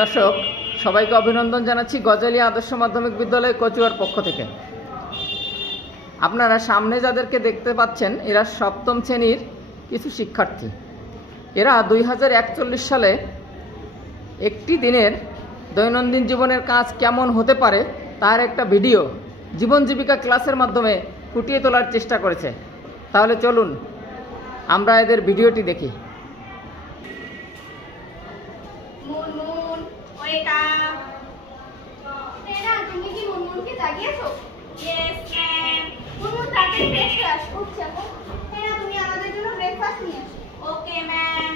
দর্শক সবাইকে অভিনন্দন জানাচ্ছি গজালি আদর্শ মাধ্যমিক বিদ্যালয় কচুয়ার পক্ষ থেকে। আপনারা সামনে যাদেরকে দেখতে পাচ্ছেন এরা সপ্তম শ্রেণীর কিছু শিক্ষার্থী। এরা 2041 সালে একটি দিনের দৈনন্দিন জীবনের কাজ কেমন হতে পারে তার একটা ভিডিও জীবন জীবিকা ক্লাসের মাধ্যমে ফুটিয়ে তোলার চেষ্টা করেছে। তাহলে চলুন আমরা এদের ভিডিওটি দেখি। তুমি কি মুনমুনকে জাগিয়েছো? Yes ma'am. মুনমুন তাড়াতাড়ি ফ্রেশ হয়ে আসো। তুমি আমাদের জন্য ব্রেকফাস্ট নিয়ে আসো। Okay ma'am.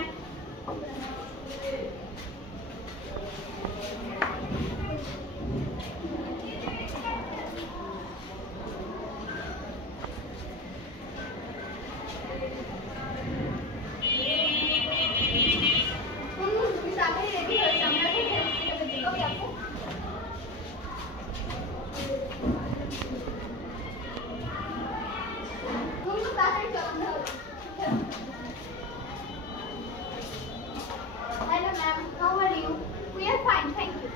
মুনমুন তুমি তাড়াতাড়ি রেডি হয়ে যাও, আমরা এখন হেল্প করতে যাই। ওকে আপু। মুনমুন তাড়াতাড়ি চলো আমরা। Hello ma'am, how are you? We are fine, thank you.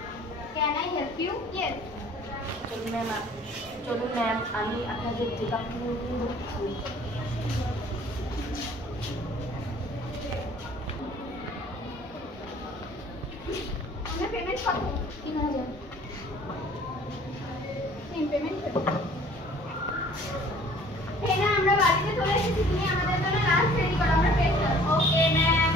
Can I help you? Yes. চলুন ম্যাম, আমি আপনাদের চেকআপ করছি। আমরা পেমেন্ট কত? 3000। এই পেমেন্ট করো। হেনা আমরা বাড়িতে চলে এসেছি, তুমি আমাদের জন্য লাঞ্চ রেডি করো, আমরা ফ্রেশ হব। Okay ma'am.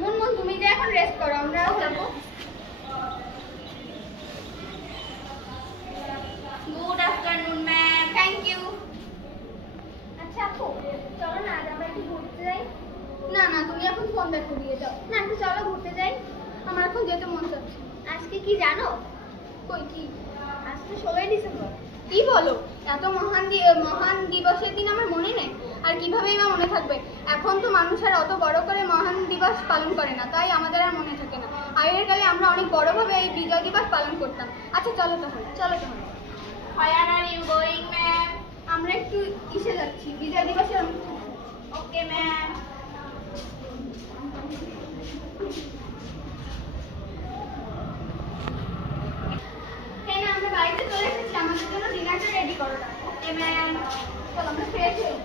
মুনমুন তুমি যে এখন রেস্ট করো, আমরাও যাবো। Good afternoon ma'am. Thank you. আচ্ছা আপু চলো না আজ আমরা একটু ঘুরতে যাই। না না তুমি এখন ফোন দেখো দিয়ে যাও। না একটু চলো ঘুরতে যাই, আমার এখন যেতে মন চাচ্ছে। আজকে কি জানো? কই কি? আজকে 16 ডিসেম্বর। কি বলো? এত মহান দিবসের দিন আমার মনে নেই, আর কিভাবেই বা মনে থাকবে? এখন তো মানুষ আর অত বড় করে মহান দিবস পালন করে না, তাই আমাদের আর মনে থাকে না। আগের কালে আমরা অনেক বড়ভাবে এই বিজয় দিবস পালন করতাম। আচ্ছা চলো তাহলে। Where are you going, ma'am? আমরা একটু ইসে যাচ্ছি, বিজয় দিবসের অনুষ্ঠানে। Okay ma'am. হ্যাঁ না আমরা বাড়িতে চলে এসেছি, আমাদের জন্য ডিনারটা রেডি করো। Okay ma'am. চলো আমরা ফ্রেশ হই।